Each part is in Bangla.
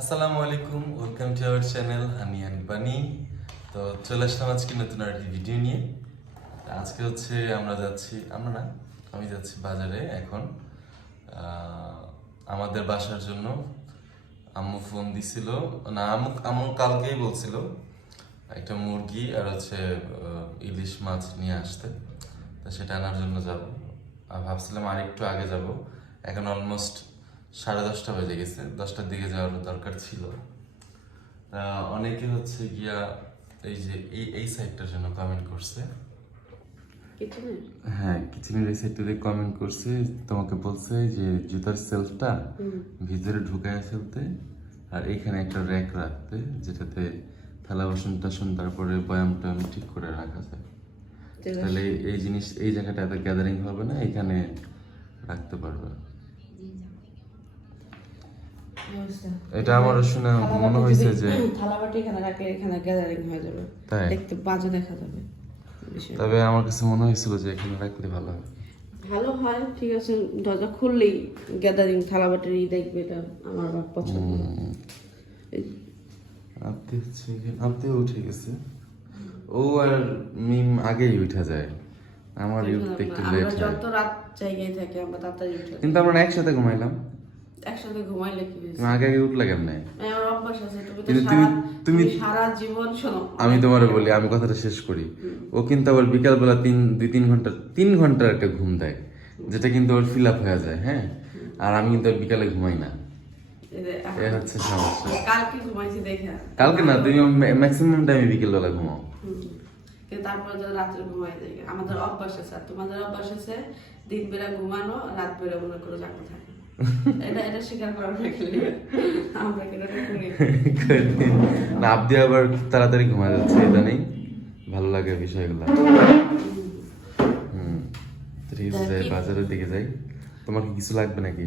আসসালামু আলাইকুম ওয়েলকাম টু আওয়ার চ্যানেল আমি অ্যান্ড বানি তো চলে আসলাম আজকে নতুন আরেকটি ভিডিও নিয়ে। আজকে হচ্ছে আমরা যাচ্ছি, আমরা না, আমি যাচ্ছি বাজারে এখন। আমাদের বাসার জন্য আম্মু ফোন দিছিল। না, আম্মু আম্মু কালকেই বলছিল একটা মুরগি আর হচ্ছে ইলিশ মাছ নিয়ে আসতে। তো সেটা আনার জন্য যাব। আর ভাবছিলাম আর একটু আগে যাব। এখন অলমোস্ট সাড়ে দশটা বেজে গেছে। দশটার দিকে যাওয়ার দরকার ছিল। অনেকে হচ্ছে গিয়া এই যে এই এই সাইডটার জন্য কমেন্ট করছে। হ্যাঁ কিচেনের এই সাইডটাতে কমেন্ট করছে। তোমাকে বলছে যে জুতার সেলফটা ভিতরে ঢুকায় ফেলতে আর এখানে একটা র্যাক রাখতে যেটাতে থালা বাসন টাসন তারপরে বয়াম টয়াম ঠিক করে রাখা যায়। তাহলে এই- এই জিনিস এই জায়গাটা এত গ্যাদারিং হবে না এখানে রাখতে পারবে। এটা আমারও শুনে মনে হয়েছে যে থালাবাটি এখানে রাখলে এখানে গ্যাদারিং হয়ে যাবে? দেখতে বাজে দেখা যাবে। তবে আমার কাছে মনে হয়েছিল যে এখানে রাখলে ভালো হবে ভালো হয় ঠিক আছে দরজা খুললেই গ্যাদারিং থালাবাটির ই দেখবে এটা আমার পছন্দ। আপনি হচ্ছে এখানে- উঠে গেছে। ও আর মিম আগেই উঠে যায়। আমার উঠতে একটু লেট হয় যত রাত জায়গায় থাকি আমরা তাড়াতাড়ি উঠে কিন্তু আমরা একসাথে ঘুমাইলাম। একসাথে ঘুমাইলে কি হয়েছে? আগে আগে উঠলে কেমনে? আমার অভ্যাস আছে তুমি তো তুমি- তুমি তুমি- সারা জীবন শোনো। আমি তোমার বলি আমি কথাটা শেষ করি। ও কিন্তু আবার বিকালবেলা তিন দুই তিন ঘণ্টা তিন ঘণ্টার একটা ঘুম দেয় যেটা কিন্তু ওর ফিল আপ হয়ে যায় হ্যাঁ? আর আমি কিন্তু বিকালে ঘুমাই না। হচ্ছে সমস্যা। কালকে ঘুমাইছি দেখে কালকে না তুমি ম্যাক্সিমাম টাইমে বিকেলবেলা ঘুমাও। তারপরে তো রাত্রে ঘুমাই যায় আমাদের অভ্যাস আছে আর তোমাদের অভ্যাস আছে দিন বেলা ঘুমানো রাত বেলা মনে করো থাকে। এটা এটা স্বীকার করার আমরা কেন করি? না আপনি আবার তাড়াতাড়ি ঘুমা যাচ্ছে এটা নেই। ভালো লাগে বিষয়গুলো। হুম ঠিক আছে বাজারের দিকে যাই। তোমার কি কিছু লাগবে নাকি?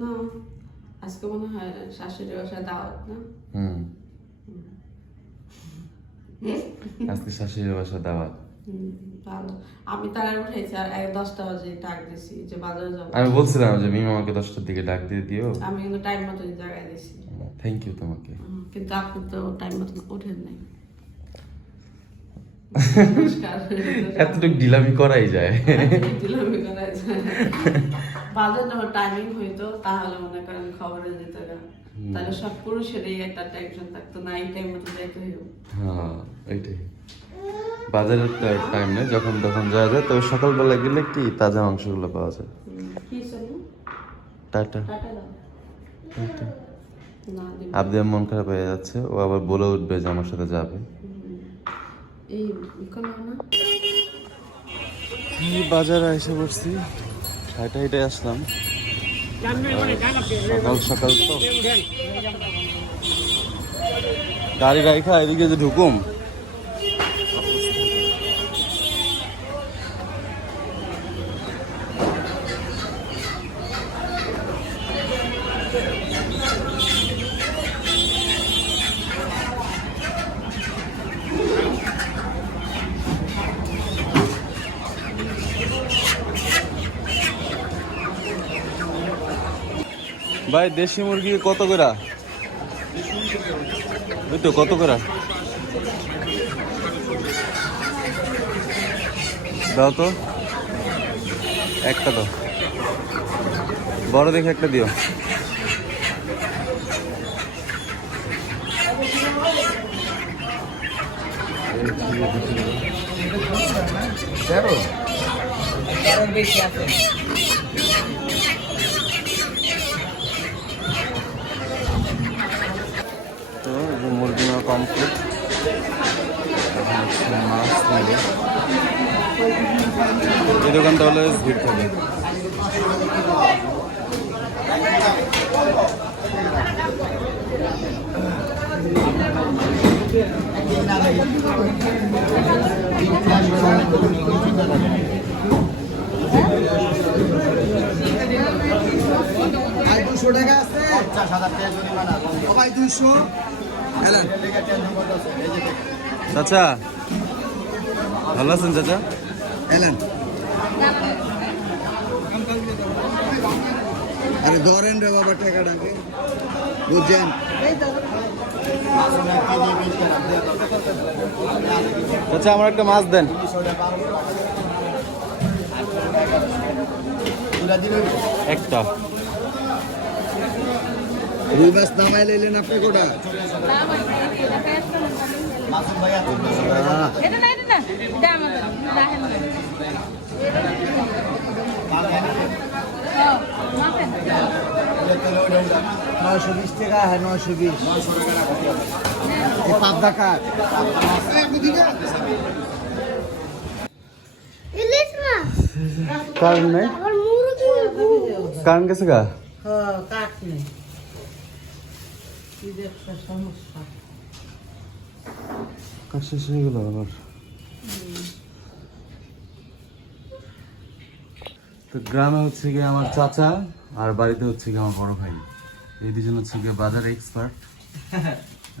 না আজকে মনে হয় শাশুড়ি বাসায় দাওয়াত না? হুম। আজকে শাশুড়ির বাসা দাওয়াত। হুম, ভালো। আমি তারা উঠেছি আর এক দশটা বাজে ডাক দিছি যে বাজারে যাব। আমি বলছিলাম যে মিম আমাকে দশটার দিকে ডাক দিয়ে দিও। আমি কিন্তু টাইম মতো জায়গায় দিছি। থ্যাংক ইউ তোমাকে। কিন্তু আপনি তো টাইম মতো ওঠেন নাই। এতটুকু ডিলামি করাই যায়। ডিলামি করা যায়। বাজার যখন টাইমিং হইতো তাহলে মনে করেন খবরে দিত না। তাহলে সব পুরুষেরই একটা টেনশন থাকতো না এই টাইম মতো যাইতে হইব। হ্যাঁ বাজারের টাইম নেই যখন তখন যাওয়া যায়। তবে সকালবেলা গেলে কি তাজা মাংসগুলো পাওয়া যায়? টাটা। টাটা দাও। টাটা। না দিব আবদি মন খারাপ হয়ে যাচ্ছে ও আবার বলে উঠবে যে আমার সাথে যাবে। এই কোনো না। বাজারে এসে পড়ছি। হাইটা হাইটে আসলাম। সকাল সকাল তো। গাড়ি রাইখা এদিকে যে ঢুকুম। ভাই দেশি মুরগি কত করে? ওই তো কত করে? দাও তো। একটা দাও। বড় দেখে একটা দিও। তেরো। তো এই যে মুরগি কমপ্লিট মাছ নেব। এই দোকানটা হলে ভিড় থাকে। দুশো টাকা আছে? পঞ্চাশ হাজার টাকা জরিমানা। দুশো? চাচা ভালো আছেন চাচা? এলেন আরে ধরেন রে বাবা টাকাটাকে বুঝছেন? আচ্ছা আমার একটা মাছ দেন। একটা। রুই মাছ নামাই লইলেন আপনি কোটা এটা না এটা না এটা আমাদের রাখেন ও মাফেন নয়শো বিশ টাকা হ্যাঁ নয়শো বিশ পাবদা কাঠ কারণ নাই কারণ গেছে গা? কাঠ নেই কি যে একটা সমস্যা কাজ শেষ হয়ে গেল আমার। তো গ্রামে হচ্ছে গিয়ে আমার চাচা আর বাড়িতে হচ্ছে গিয়ে আমার বড় ভাই। এই দুজন হচ্ছে গিয়ে বাজার এক্সপার্ট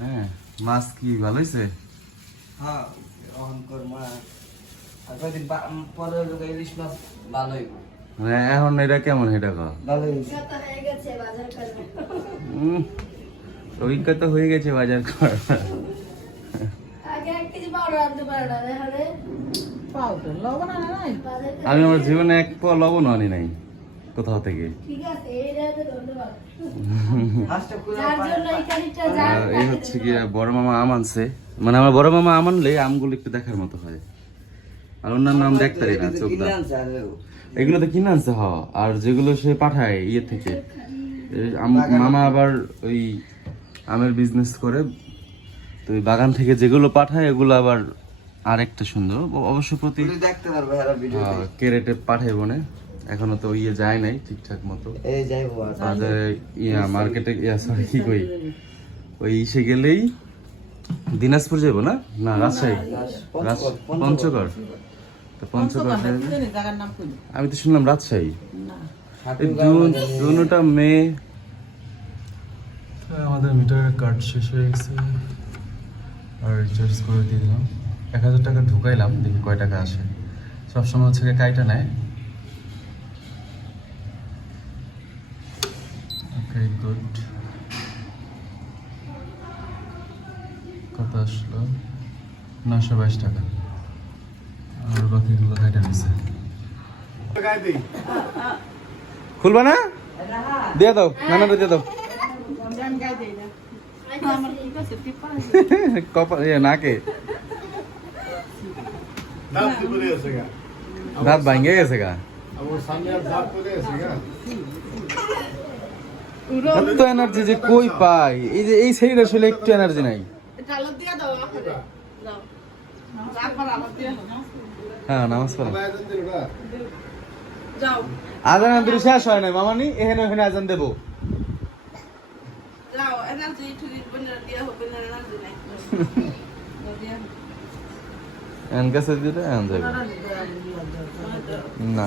হ্যাঁ মাছ কি ভালো হয়েছে? হ্যাঁ অহংকর মা আর কয়েকদিন পরে ইলিশ মাছ মানে এখন এটা কেমন এটা ভালোই অভিজ্ঞতা হয়ে গেছে বাজার কর আমি আমার জীবনে এক পোয়া লবণ আনি নাই কোথাও থেকে। এই হচ্ছে গিয়ে বড় মামা আম আনছে। মানে আমার বড় মামা আম আনলে আমগুলো একটু দেখার মতো হয়। আর অন্যান্য আম দেখতে পারি না চোখ এগুলো তো কিনে আনছে হ। আর যেগুলো সে পাঠায় ইয়ে থেকে মামা আবার ওই আমের বিজনেস করে। তো ওই বাগান থেকে যেগুলো পাঠায় এগুলো আবার আরেকটা সুন্দর। অবশ্য প্রতি দেখতে পারবে হ্যাঁ ভিডিওতে কেরেটে পাঠাইব না এখনও তো ইয়ে যায় নাই ঠিকঠাক মতো। এই যাইবো আর। বাজারে ইয়া মার্কেটে ইয়া সরি কি কই? ওই ইসে গেলেই দিনাজপুর যাব না? না রাজশাহী। পঞ্চগড়। তো পঞ্চগড় যাইবো। জায়গার নাম কই? আমি তো শুনলাম রাজশাহী। দুটা মেয়ে আমাদের মিটারের কার্ড শেষ হয়ে গেছে। আর রিচার্জ করে দিয়ে দিলাম। এক হাজার টাকা ঢুকাইলাম দেখি কয় টাকা আসে। সবসময় হচ্ছে কাইটা নেয়। ওকে গুড কত আসলো? নশো বাইশ টাকা। আর বাকিগুলো কাইটা নিছে। খুলবা না? দিয়ে দাও নানাটা দিয়ে দাও। ইয়ে নাকে। দাঁত ভাঙ্গে গেছে গা। এত এনার্জি যে কই পাই? এই যে এই সাইড আসলে একটু এনার্জি নাই। হ্যাঁ যাও। আজান শেষ হয় নাই মামানি? এখানে ওখানে আজান দেবো যাও এনার্জি টুরি বনে দিয়া হবে না এনার্জি নাই দিয়া এন কাছে দিলে এন যাবে না।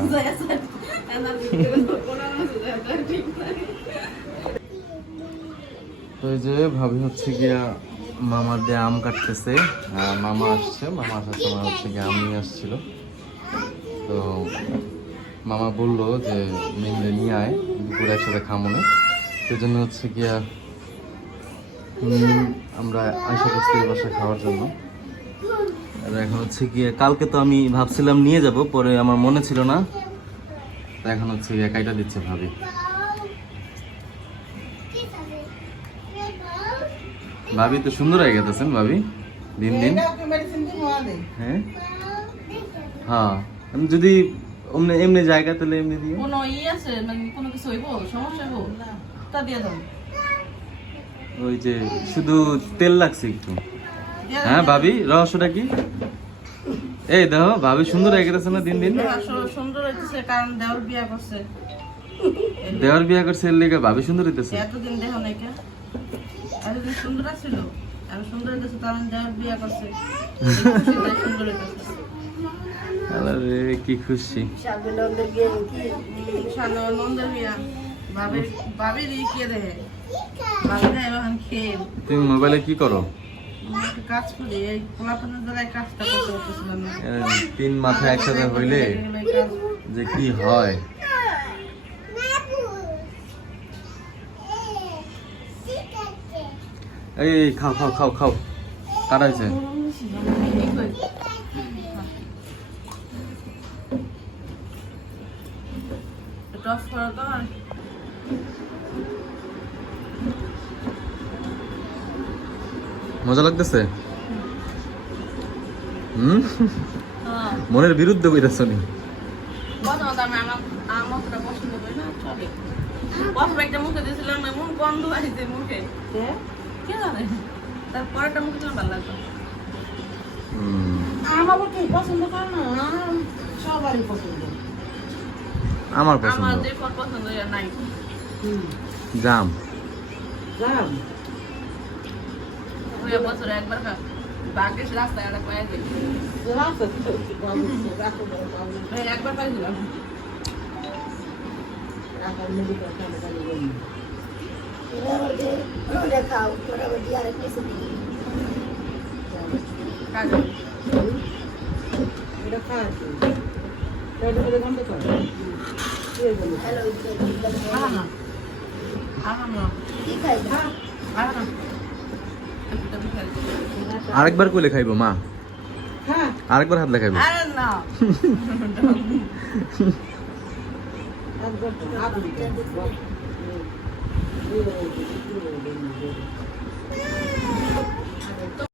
তো যে ভাবি হচ্ছে গিয়া মামা দিয়ে আম কাটতেছে। আর মামা আসছে মামা আসার সময় হচ্ছে গিয়ে আম নিয়ে আসছিল। তো মামা বলল যে মেনলে নিয়ে আয় দুপুরে একসাথে খামো না। সেই জন্য হচ্ছে গিয়া আমরা আইসা করছি বাসা খাওয়ার জন্য। আর এখন হচ্ছে গিয়ে কালকে তো আমি ভাবছিলাম নিয়ে যাব পরে আমার মনে ছিল না। এখন হচ্ছে গিয়ে কাইটা দিচ্ছে ভাবি। ভাবি তো সুন্দর হয়ে গেছেন ভাবি? দিন দিন। হ্যাঁ? হ্যাঁ আমি যদি এমনি এমনি জায়গা তাহলে এমনি দিয়ে। কোনো ই আছে? মানে কোনো কিছু হইব? সমস্যা হইব? তা দিয়ে দাও ওই যে শুধু তেল লাগছে একটু। হ্যাঁ ভাবি রহস্যটা কি? এই দেখো ভাবি সুন্দর হয়ে গেছে না দিন দিন? সুন্দর হইতেছে কারণ দেওয়ার বিয়া করছে। দেওয়ার বিয়া করছে এর লেগে ভাবি সুন্দর হইতেছে। এতদিন দেহ নাই কে? এতদিন সুন্দর ছিল আমি সুন্দর হইতেছে কারণ দেওয়ার বিয়া করছে। সুন্দর হইতেছে আরে কি খুশি। সানো নন্দের বিয়া ভাবে ভাবে দিয়ে কে দেহে তুমি মোবাইলে কি করো? হ্যাঁ, তিন মাথা একসাথে হইলে যে কি হয়? এই খাও খাও খাও খাও। কারা টস করা তো মজা লাগতেছে? হুম? হ্যাঁ মনের বিরুদ্ধে কইতাছ নি? প্রথমত আমি আমার পছন্দ জাম। যাম দুই বছরে একবার খা বাগেশ রাস্তায় একটা কয়ে দিই রাস্তা বাবু রাস্তা বাবু একবার পাইছিলাম রাস্তা মেডিকেল কেন্দ্রে গেলে বলি ওরা বলছে, ওরা খাও, ওরা বলছে, আরেক কিছু দিই। কাজে এটা খাওয়াচ্ছি এটা এটা গন্ধ করে কি বলি হ্যালো, আহা না আহা না কি খাইবে? আহা না একটু তো খাই আরেকবার কইলে খাইবো মা হ্যাঁ আরেকবার হাত দেখাইবো আরে না একবার আগুন দিয়ে